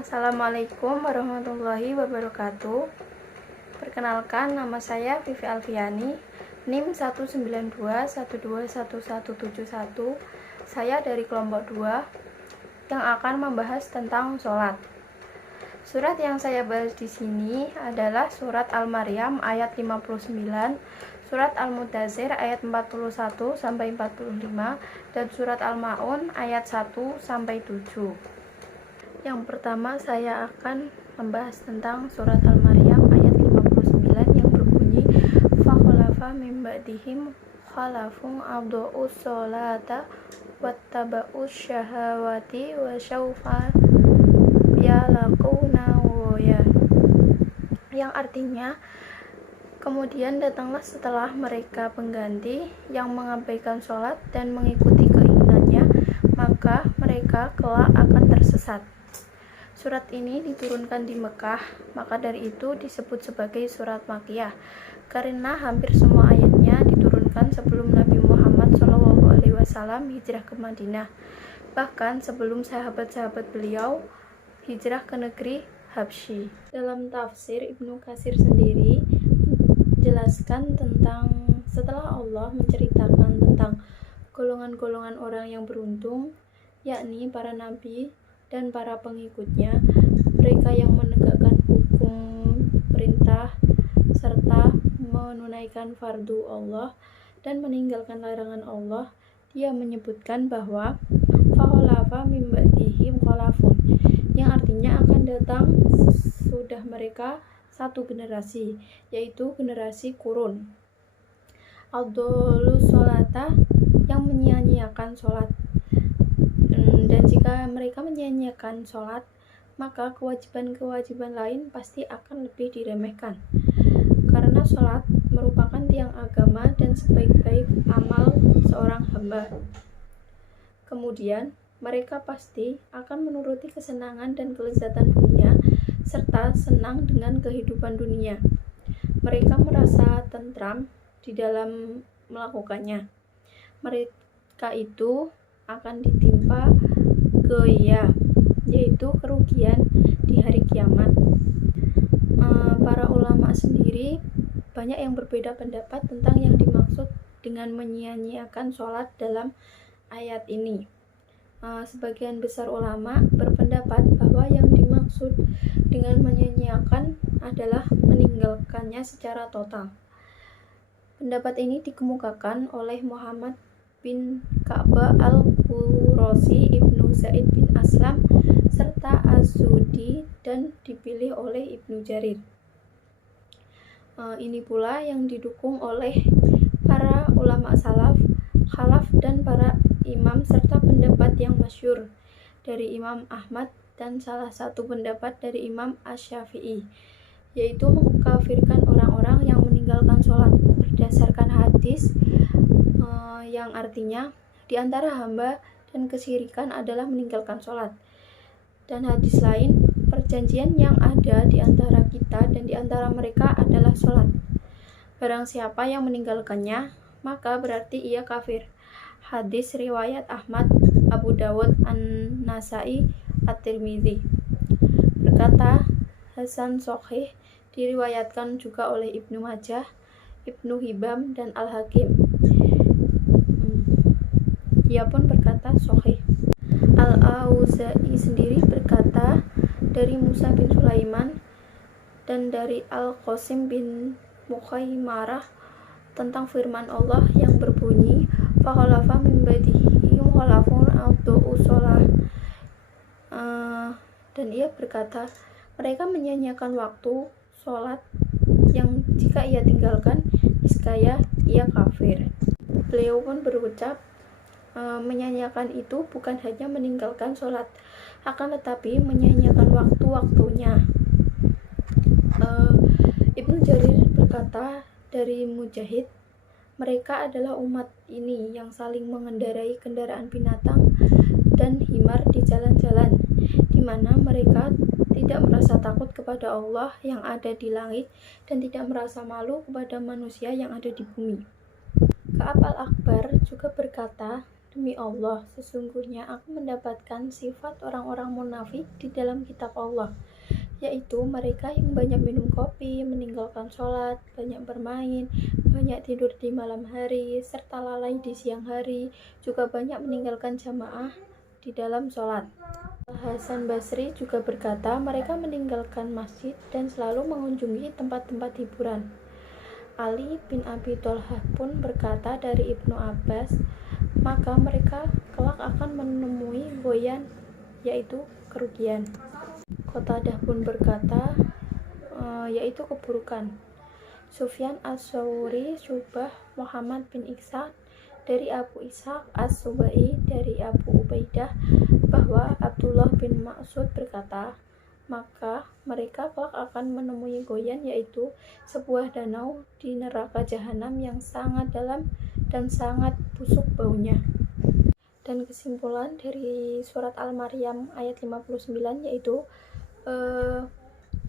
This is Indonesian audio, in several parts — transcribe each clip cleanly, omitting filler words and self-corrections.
Assalamualaikum warahmatullahi wabarakatuh. Perkenalkan, nama saya Vivi Alfiani, NIM 192121171. Saya dari kelompok 2 yang akan membahas tentang sholat. Surat yang saya bahas di sini adalah surat Al-Maryam ayat 59, surat Al-Mudaththir ayat 41 sampai 45, dan surat Al-Maun ayat 1 sampai 7. Yang pertama saya akan membahas tentang surat Al-Maryam ayat 59 yang berbunyi fakhalafa min ba'dihim khalafun adha'us sholata wattaba'us syahawati wa syaufa yalaquna waya, yang artinya kemudian datanglah setelah mereka pengganti yang mengabaikan sholat dan mengikuti keinginannya, maka mereka kelak akan tersesat. Surat ini diturunkan di Mekah, maka dari itu disebut sebagai surat Makkiyah, karena hampir semua ayatnya diturunkan sebelum Nabi Muhammad SAW hijrah ke Madinah, bahkan sebelum sahabat-sahabat beliau hijrah ke negeri Habsyi. Dalam tafsir Ibnu Katsir sendiri jelaskan tentang setelah Allah menceritakan tentang golongan-golongan orang yang beruntung, yakni para nabi dan para pengikutnya, mereka yang menegakkan hukum perintah serta menunaikan fardu Allah dan meninggalkan larangan Allah. Dia menyebutkan bahwa fakhalafa min ba'dihim khalafun, yang artinya akan datang sesudah mereka satu generasi, yaitu generasi kurun, adolus sholata, yang menyia-nyiakan sholat. Dan jika mereka menyia-nyiakan sholat, maka kewajiban-kewajiban lain pasti akan lebih diremehkan, karena sholat merupakan tiang agama dan sebaik-baik amal seorang hamba. Kemudian mereka pasti akan menuruti kesenangan dan kelezatan dunia serta senang dengan kehidupan dunia. Mereka merasa tentram di dalam melakukannya. Mereka itu akan ditimpa goya, yaitu kerugian di hari kiamat. Para ulama sendiri banyak yang berbeda pendapat tentang yang dimaksud dengan menyia-nyiakan sholat dalam ayat ini. Sebagian besar ulama berpendapat bahwa yang dimaksud dengan menyia-nyiakan adalah meninggalkannya secara total. Pendapat ini dikemukakan oleh Muhammad bin Ka'bah al-Qurasi, Ibnu Zaid bin Aslam, serta Az-Zudi, dan dipilih oleh Ibnu Jarir. Ini pula yang didukung oleh para ulama salaf, khalaf, dan para imam, serta pendapat yang masyhur dari Imam Ahmad dan salah satu pendapat dari Imam Asy-Syafi'i, yaitu mengkafirkan orang-orang yang meninggalkan sholat berdasarkan hadis yang artinya di antara hamba dan kesyirikan adalah meninggalkan sholat. Dan hadis lain, perjanjian yang ada di antara kita dan di antara mereka adalah sholat. Barang siapa yang meninggalkannya, maka berarti ia kafir. Hadis riwayat Ahmad, Abu Dawud, An-Nasai, At-Tirmidzi. Berkata Hasan Shahih, diriwayatkan juga oleh Ibnu Majah, Ibnu Hibam, dan Al-Hakim. Dia pun berkata sahih. Al-Auza'i sendiri berkata dari Musa bin Sulaiman dan dari Al-Qasim bin Mukhaimarah tentang firman Allah yang berbunyi fakhalafa min ba'dihim khalafun adha'us shalah, dan ia berkata mereka menyia-nyiakan waktu sholat yang jika ia tinggalkan niscaya ia kafir. Beliau pun berucap, menyia-nyiakan itu bukan hanya meninggalkan sholat, akan tetapi menyia-nyiakan waktu-waktunya. Ibnu Jarir berkata dari Mujahid, mereka adalah umat ini yang saling mengendarai kendaraan binatang dan himar di jalan-jalan, di mana mereka tidak merasa takut kepada Allah yang ada di langit dan tidak merasa malu kepada manusia yang ada di bumi. Ka'ab al-Akbar juga berkata Demi Allah, sesungguhnya aku mendapatkan sifat orang-orang munafik di dalam kitab Allah, yaitu mereka yang banyak minum kopi, meninggalkan sholat, banyak bermain, banyak tidur di malam hari, serta lalai di siang hari, juga banyak meninggalkan jamaah di dalam sholat. Hasan Basri juga berkata, mereka meninggalkan masjid dan selalu mengunjungi tempat-tempat hiburan. Ali bin Abi Thalib pun berkata dari Ibnu Abbas, maka mereka kelak akan menemui goyan, yaitu kerugian. Qatadah pun berkata, yaitu keburukan. Sufyan As-Tsauri, Syu'bah, Muhammad bin Ishaq dari Abu Ishaq As-Subai dari Abu Ubaidah bahwa Abdullah bin Mas'ud berkata, maka mereka kelak akan menemui goyan, yaitu sebuah danau di neraka jahanam yang sangat dalam dan sangat busuk baunya. Dan kesimpulan dari surat Al-Maryam ayat 59 yaitu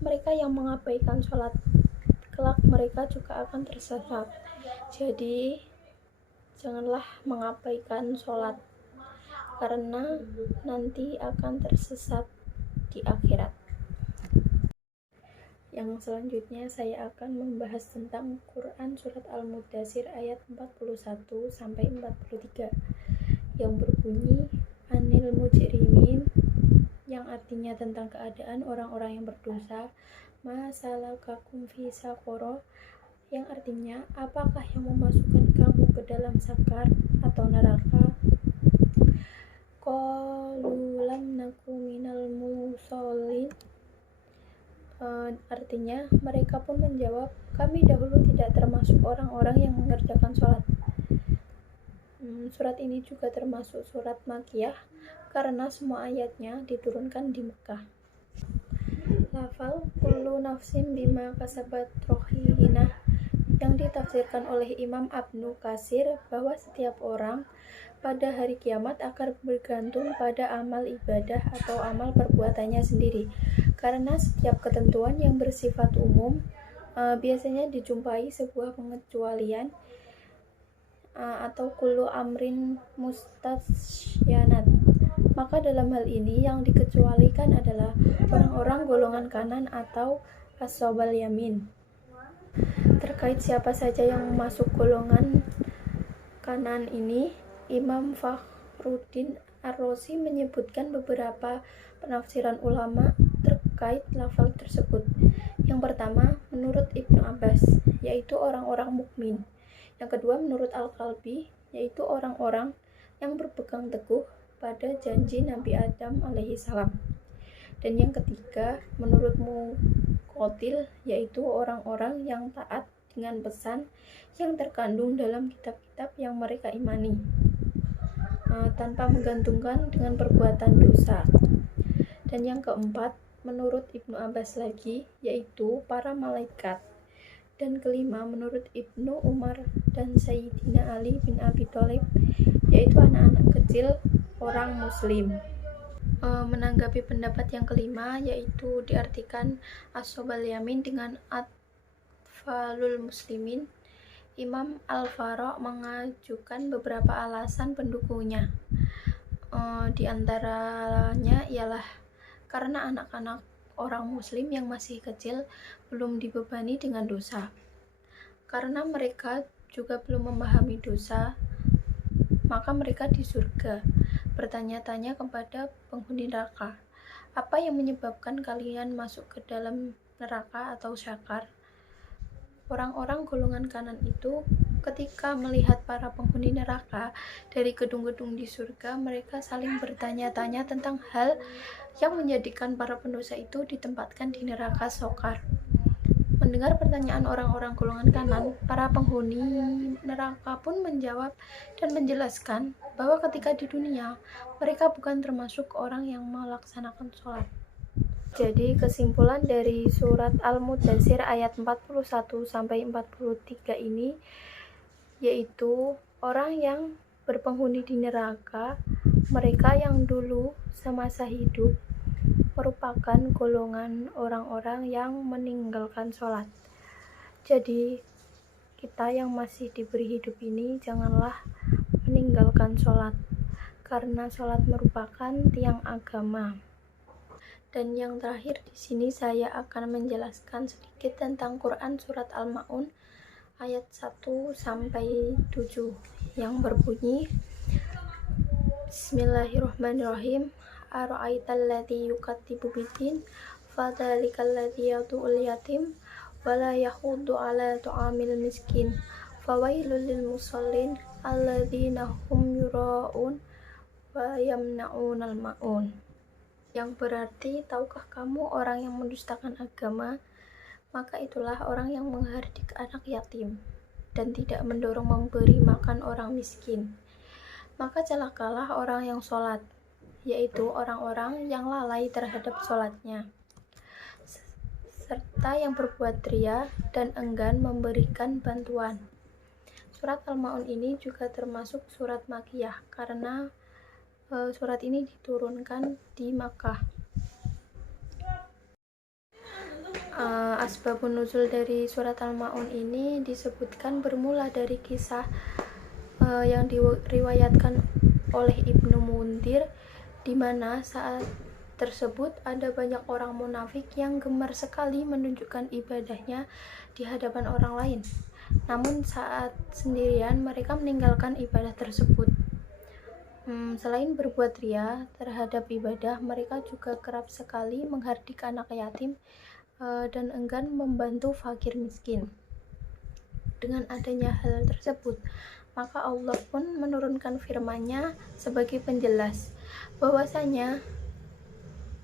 mereka yang mengabaikan sholat kelak mereka juga akan tersesat. Jadi janganlah mengabaikan sholat karena nanti akan tersesat di akhirat. Yang selanjutnya saya akan membahas tentang Quran surat Al-Mudaththir ayat 41 sampai 43 yang berbunyi anil mujrimin, yang artinya tentang keadaan orang-orang yang berdosa, masalakakum fi saqara, yang artinya apakah yang memasukkan kamu ke dalam sakar atau neraka. Qalu lam naku minal musallin, artinya mereka pun menjawab, kami dahulu tidak termasuk orang-orang yang mengerjakan sholat. Surat ini juga termasuk surat Makkiyah karena semua ayatnya diturunkan di Mekah. Lafal kullu nafsin bima kasabat rohinah, yang ditafsirkan oleh Imam Ibnu Katsir bahwa setiap orang pada hari kiamat akan bergantung pada amal ibadah atau amal perbuatannya sendiri, karena setiap ketentuan yang bersifat umum biasanya dijumpai sebuah pengecualian atau kullu amrin mustasyanat. Maka dalam hal ini yang dikecualikan adalah orang-orang golongan kanan atau ashabal yamin. Terkait siapa saja yang masuk golongan kanan ini, Imam Fakhruddin Ar-Razi menyebutkan beberapa penafsiran ulama terkait lafal tersebut. Yang pertama, menurut Ibnu Abbas, yaitu orang-orang mukmin. Yang kedua, menurut Al-Kalbi, yaitu orang-orang yang berpegang teguh pada janji Nabi Adam alaihissalam. Dan yang ketiga, menurut Muqatil, yaitu orang-orang yang taat dengan pesan yang terkandung dalam kitab-kitab yang mereka imani, tanpa menggantungkan dengan perbuatan dosa. Dan yang keempat, menurut Ibnu Abbas lagi, yaitu para malaikat. Dan kelima, menurut Ibnu Umar dan Sayyidina Ali bin Abi Thalib, yaitu anak-anak kecil orang muslim. Menanggapi pendapat yang kelima, yaitu diartikan ashabal yamin dengan atfalul muslimin, Imam Al-Faroq mengajukan beberapa alasan pendukungnya. Di antaranya ialah karena anak-anak orang muslim yang masih kecil belum dibebani dengan dosa, karena mereka juga belum memahami dosa, maka mereka di surga bertanya-tanya kepada penghuni neraka, apa yang menyebabkan kalian masuk ke dalam neraka atau syakar? Orang-orang golongan kanan itu ketika melihat para penghuni neraka dari gedung-gedung di surga, mereka saling bertanya-tanya tentang hal yang menjadikan para pendosa itu ditempatkan di neraka syakar. Mendengar pertanyaan orang-orang golongan kanan, para penghuni neraka pun menjawab dan menjelaskan bahwa ketika di dunia, mereka bukan termasuk orang yang melaksanakan sholat. Jadi kesimpulan dari surat Al-Mudaththir ayat 41 sampai 43 ini yaitu orang yang berpenghuni di neraka, mereka yang dulu semasa hidup merupakan golongan orang-orang yang meninggalkan sholat. Jadi kita yang masih diberi hidup ini janganlah meninggalkan sholat. karena sholat merupakan tiang agama. Dan yang terakhir di sini saya akan menjelaskan sedikit tentang Quran surat Al-Maun ayat 1 sampai 7 yang berbunyi Bismillahirrahmanirrahim. Ara'aital ladzi yukadzibu biddin fadzalikal ladzi yad'ul yatim wala yahuddu 'ala ta'amil miskin fawailul lil musallin alladzina hum yura'un wa yamna'unal ma'un. Yang berarti, tahukah kamu orang yang mendustakan agama? Maka itulah orang yang menghardik anak yatim dan tidak mendorong memberi makan orang miskin. Maka celakalah orang yang sholat, yaitu orang-orang yang lalai terhadap sholatnya, serta yang berbuat ria dan enggan memberikan bantuan. Surat Al-Maun ini juga termasuk surat Makkiyah karena surat ini diturunkan di Makkah. Asbabun nuzul dari surat Al-Maun ini disebutkan bermula dari kisah yang diriwayatkan oleh Ibnu Mundir, di mana saat tersebut ada banyak orang munafik yang gemar sekali menunjukkan ibadahnya di hadapan orang lain. Namun saat sendirian mereka meninggalkan ibadah tersebut. Selain berbuat ria terhadap ibadah, mereka juga kerap sekali menghardik anak yatim dan enggan membantu fakir miskin. Dengan adanya hal tersebut, maka Allah pun menurunkan firman-Nya sebagai penjelas bahwasanya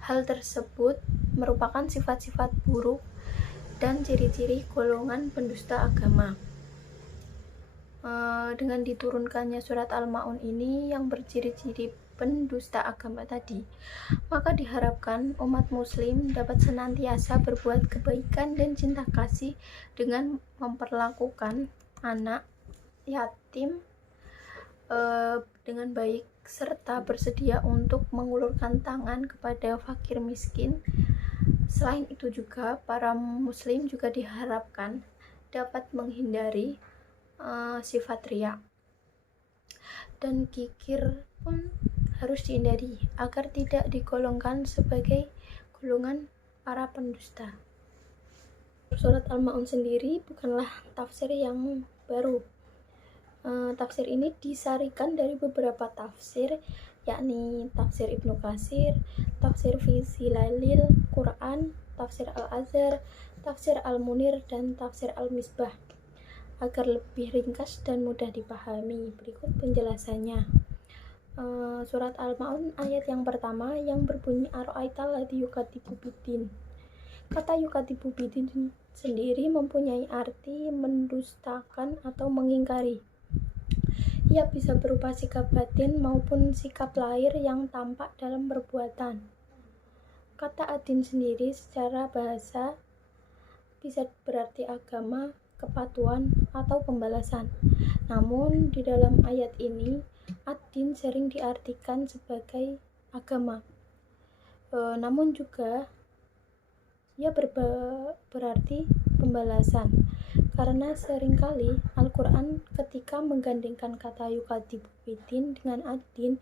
hal tersebut merupakan sifat-sifat buruk dan ciri-ciri golongan pendusta agama. Dengan diturunkannya surat Al-Maun ini yang berciri-ciri pendusta agama tadi, maka diharapkan umat muslim dapat senantiasa berbuat kebaikan dan cinta kasih dengan memperlakukan anak yatim dengan baik, serta bersedia untuk mengulurkan tangan kepada fakir miskin. Selain itu juga para muslim juga diharapkan dapat menghindari sifat riya dan kikir pun harus dihindari agar tidak digolongkan sebagai golongan para pendusta. Surat Al-Maun sendiri bukanlah tafsir yang baru. Tafsir ini disarikan dari beberapa tafsir, yakni tafsir Ibnu Katsir, tafsir fi Zilalil Quran, tafsir Al-Azhar, tafsir Al-Munir, dan tafsir Al-Misbah. Agar lebih ringkas dan mudah dipahami, berikut penjelasannya. Surat Al-Maun ayat yang pertama yang berbunyi Ara'aital ladzi yukadzibu biddin. Kata yukadzibu biddin sendiri mempunyai arti mendustakan atau mengingkari. Ia bisa berupa sikap batin maupun sikap lahir yang tampak dalam perbuatan. Kata adin sendiri secara bahasa bisa berarti agama, kepatuhan, atau pembalasan. Namun di dalam ayat ini ad-din sering diartikan sebagai agama. Namun juga ia berarti pembalasan, karena seringkali Al-Quran ketika menggandengkan kata yukadzibu biddin dengan ad-din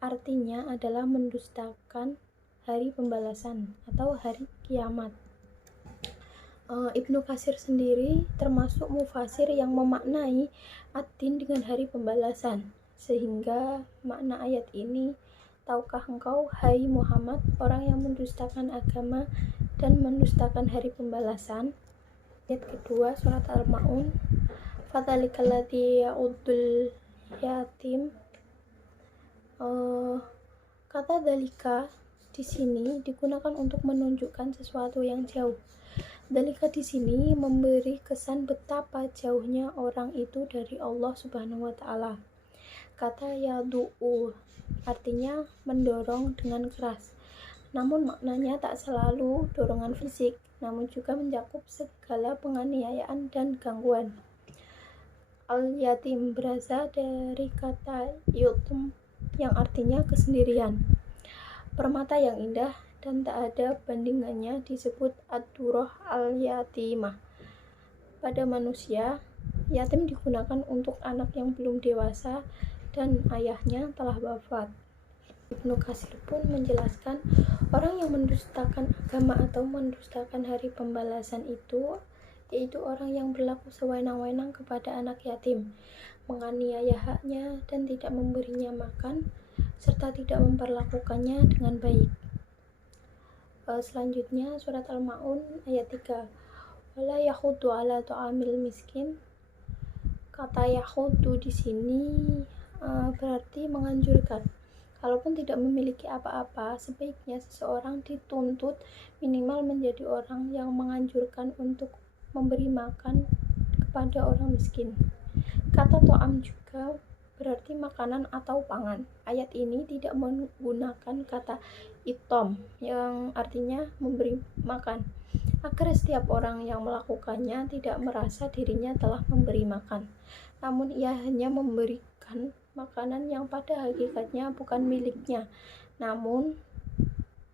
artinya adalah mendustakan hari pembalasan atau hari kiamat. Ibnu Katsir sendiri termasuk mufasir yang memaknai ad-din dengan hari pembalasan, sehingga makna ayat ini, tahukah engkau hai Muhammad orang yang mendustakan agama dan mendustakan hari pembalasan. Ayat kedua surat Al-Maun, fadzalikal ladzi ya'uddul yatim. Kata dalika di sini digunakan untuk menunjukkan sesuatu yang jauh. Dalika di sini memberi kesan betapa jauhnya orang itu dari Allah Subhanahu wa taala. Kata yadu'u artinya mendorong dengan keras. Namun maknanya tak selalu dorongan fisik, namun juga mencakup segala penganiayaan dan gangguan. Al-yatim berasal dari kata yutum yang artinya kesendirian. Permata yang indah dan tak ada bandingannya disebut ad-durrah al-yatimah. Pada manusia, yatim digunakan untuk anak yang belum dewasa dan ayahnya telah wafat. Ibnu Katsir pun menjelaskan orang yang mendustakan agama atau mendustakan hari pembalasan itu yaitu orang yang berlaku sewenang-wenang kepada anak yatim, menganiaya haknya dan tidak memberinya makan serta tidak memperlakukannya dengan baik. Selanjutnya surat Al-Maun ayat 3. Wala yakhuddu ala ta'amil miskin. Kata yakhuddu di sini berarti menganjurkan. Kalaupun tidak memiliki apa-apa, sebaiknya seseorang dituntut minimal menjadi orang yang menganjurkan untuk memberi makan kepada orang miskin. Kata to'am juga berarti makanan atau pangan. Ayat ini tidak menggunakan kata itom yang artinya memberi makan, agar setiap orang yang melakukannya tidak merasa dirinya telah memberi makan, namun ia hanya memberikan makanan yang pada hakikatnya bukan miliknya, namun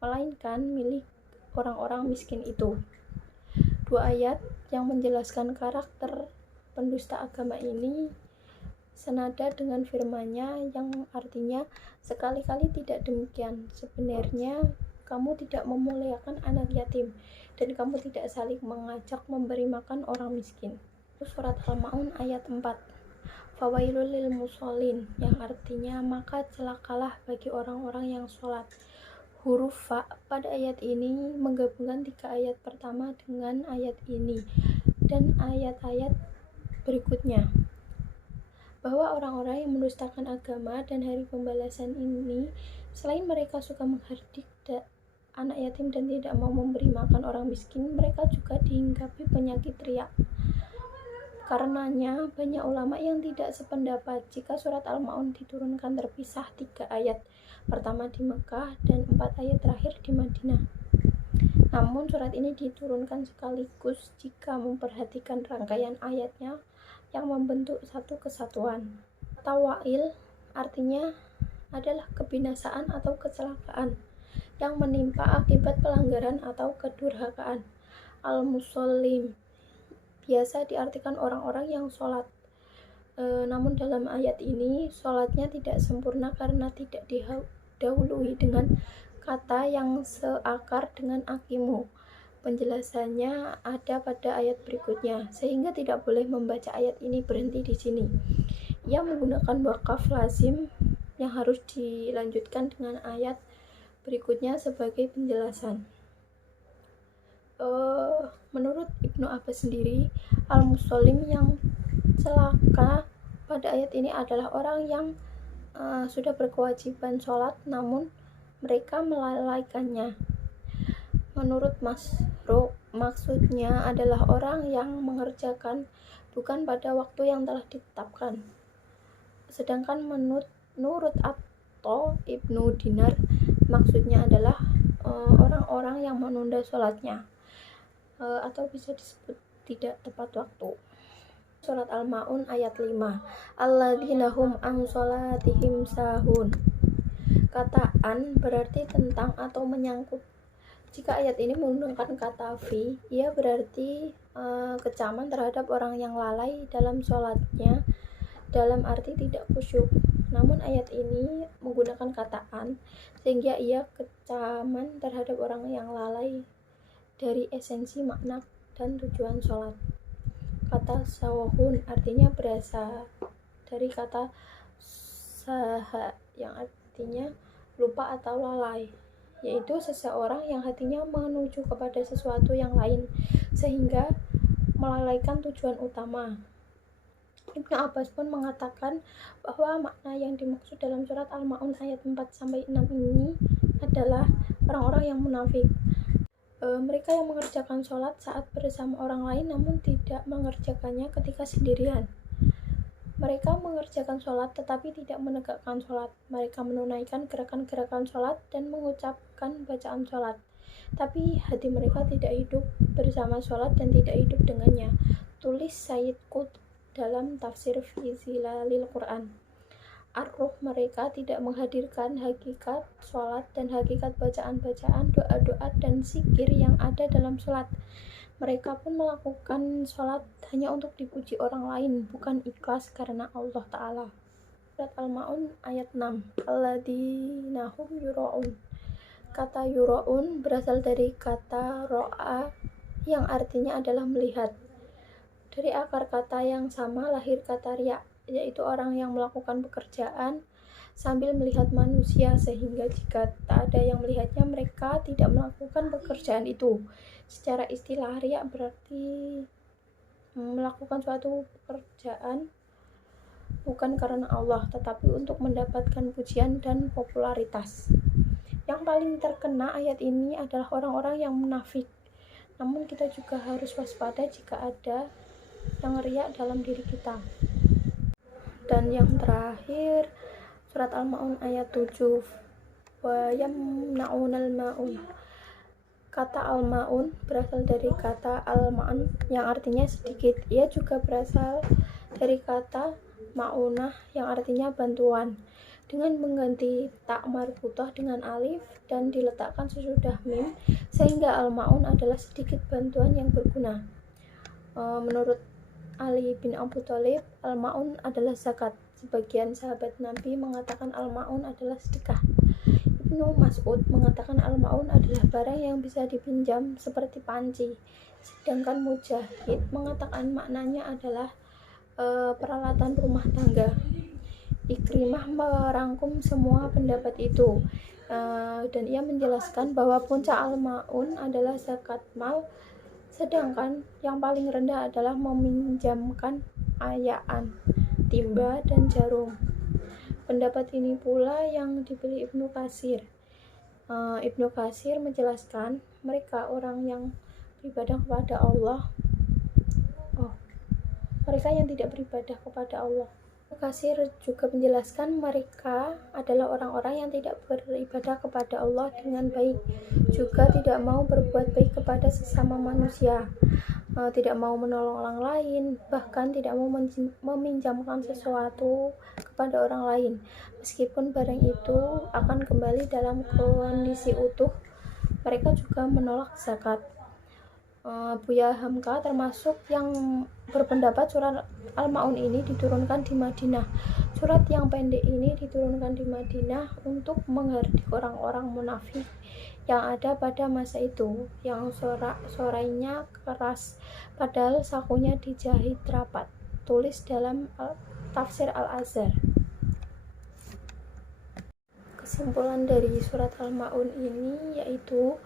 melainkan milik orang-orang miskin itu. Dua ayat yang menjelaskan karakter pendusta agama ini senada dengan firman-Nya yang artinya sekali-kali tidak demikian. Sebenarnya kamu tidak memuliakan anak yatim dan kamu tidak saling mengajak memberi makan orang miskin. Surat Al-Maun ayat 4. Fawailul lil musholin yang artinya maka celakalah bagi orang-orang yang sholat. Huruf fa pada ayat ini menggabungkan 3 ayat pertama dengan ayat ini dan ayat-ayat berikutnya, bahwa orang-orang yang mendustakan agama dan hari pembalasan ini, selain mereka suka menghardik anak yatim dan tidak mau memberi makan orang miskin, mereka juga dihinggapi penyakit riya. Karenanya banyak ulama yang tidak sependapat jika surat Al-Maun diturunkan terpisah 3 ayat pertama di Mekah dan 4 ayat terakhir di Madinah. Namun surat ini diturunkan sekaligus jika memperhatikan rangkaian ayatnya yang membentuk satu kesatuan. Kata wa'il artinya adalah kebinasaan atau kecelakaan yang menimpa akibat pelanggaran atau kedurhakaan. Al-musollim biasa diartikan orang-orang yang sholat. Namun dalam ayat ini sholatnya tidak sempurna karena tidak didahului dengan kata yang seakar dengan akimu. Penjelasannya ada pada ayat berikutnya, sehingga tidak boleh membaca ayat ini berhenti di sini. Ia menggunakan wakaf lazim yang harus dilanjutkan dengan ayat berikutnya sebagai penjelasan. Menurut Ibnu Abbas sendiri, al-mushollim yang celaka pada ayat ini adalah orang yang sudah berkewajiban sholat namun mereka melalaikannya. Menurut Masruq, maksudnya adalah orang yang mengerjakan bukan pada waktu yang telah ditetapkan. Sedangkan menurut Atho Ibnu Dinar, maksudnya adalah orang-orang yang menunda sholatnya atau bisa disebut tidak tepat waktu. Surat Al-Maun ayat 5. Alladzina hum an sholatihim sahun. Kata an berarti tentang atau menyangkut. Jika ayat ini menggunakan kata fi, ia berarti kecaman terhadap orang yang lalai dalam sholatnya dalam arti tidak khusyuk. Namun ayat ini menggunakan kata an sehingga ia kecaman terhadap orang yang lalai dari esensi makna dan tujuan sholat. Kata sawahun artinya berasal dari kata saha yang artinya lupa atau lalai, yaitu seseorang yang hatinya menuju kepada sesuatu yang lain sehingga melalaikan tujuan utama. Ibnu Abbas pun mengatakan bahwa makna yang dimaksud dalam surat Al-Maun ayat 4-6 ini adalah orang-orang yang munafik. Mereka yang mengerjakan sholat saat bersama orang lain namun tidak mengerjakannya ketika sendirian. Mereka mengerjakan sholat tetapi tidak menegakkan sholat. Mereka menunaikan gerakan-gerakan sholat dan mengucapkan bacaan sholat, tapi hati mereka tidak hidup bersama sholat dan tidak hidup dengannya. Tulis Sayyid Qutb dalam tafsir fi Zilalil Quran. Ar-ruh mereka tidak menghadirkan hakikat sholat dan hakikat bacaan-bacaan, doa-doa dan zikir yang ada dalam sholat. Mereka pun melakukan sholat hanya untuk dipuji orang lain, bukan ikhlas karena Allah Ta'ala. surat Al-Ma'un ayat 6. Alladzina hum yura'un. Kata yura'un berasal dari kata ro'a yang artinya adalah melihat. Dari akar kata yang sama lahir kata riya, yaitu orang yang melakukan pekerjaan sambil melihat manusia, sehingga jika tak ada yang melihatnya mereka tidak melakukan pekerjaan itu. Secara istilah riya berarti melakukan suatu pekerjaan bukan karena Allah, tetapi untuk mendapatkan pujian dan popularitas. Yang paling terkena ayat ini adalah orang-orang yang munafik. Namun kita juga harus waspada jika ada yang riya dalam diri kita. Dan yang terakhir, surat Al-Ma'un ayat 7. Wa yamna'unal ma'un. Kata Al-Ma'un berasal dari kata Al-Ma'an yang artinya sedikit. Ia juga berasal dari kata ma'unah yang artinya bantuan. Dengan mengganti tak marbutah dengan alif dan diletakkan sesudah mim, sehingga Al-Ma'un adalah sedikit bantuan yang berguna. Menurut Ali bin Abu Thalib, Al-Ma'un adalah zakat. Sebagian sahabat Nabi mengatakan Al-Ma'un adalah sedekah. Ibnu Mas'ud mengatakan Al-Ma'un adalah barang yang bisa dipinjam seperti panci. Sedangkan Mujahid mengatakan maknanya adalah peralatan rumah tangga. Ikrimah merangkum semua pendapat itu, dan ia menjelaskan bahwa puncak Al-Ma'un adalah zakat mal, sedangkan yang paling rendah adalah meminjamkan ayaan, timba, dan jarum. Pendapat ini pula yang dipilih Ibnu Katsir. Ibnu Katsir menjelaskan mereka orang yang beribadah kepada Allah, mereka yang tidak beribadah kepada Allah. Katsir juga menjelaskan mereka adalah orang-orang yang tidak beribadah kepada Allah dengan baik, juga tidak mau berbuat baik kepada sesama manusia, tidak mau menolong orang lain, bahkan tidak mau meminjamkan sesuatu kepada orang lain, meskipun barang itu akan kembali dalam kondisi utuh. Mereka juga menolak zakat. Buya Hamka termasuk yang berpendapat surat Al-Ma'un ini diturunkan di Madinah. Surat yang pendek ini diturunkan di Madinah untuk menghardik orang-orang munafik yang ada pada masa itu, yang suaranya keras padahal sakunya dijahit rapat. Tulis dalam Tafsir Al-Azhar. Kesimpulan dari surat Al-Ma'un ini yaitu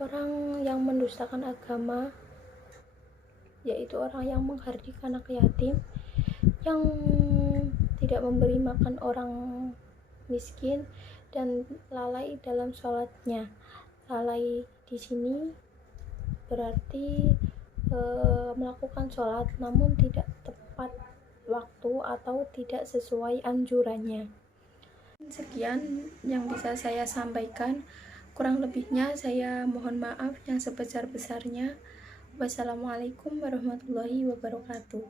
orang yang mendustakan agama, yaitu orang yang menghardik anak yatim, yang tidak memberi makan orang miskin, dan lalai dalam sholatnya. Lalai di sini berarti melakukan sholat namun tidak tepat waktu atau tidak sesuai anjurannya. Sekian yang bisa saya sampaikan. Kurang lebihnya saya mohon maaf yang sebesar-besarnya. Wassalamualaikum warahmatullahi wabarakatuh.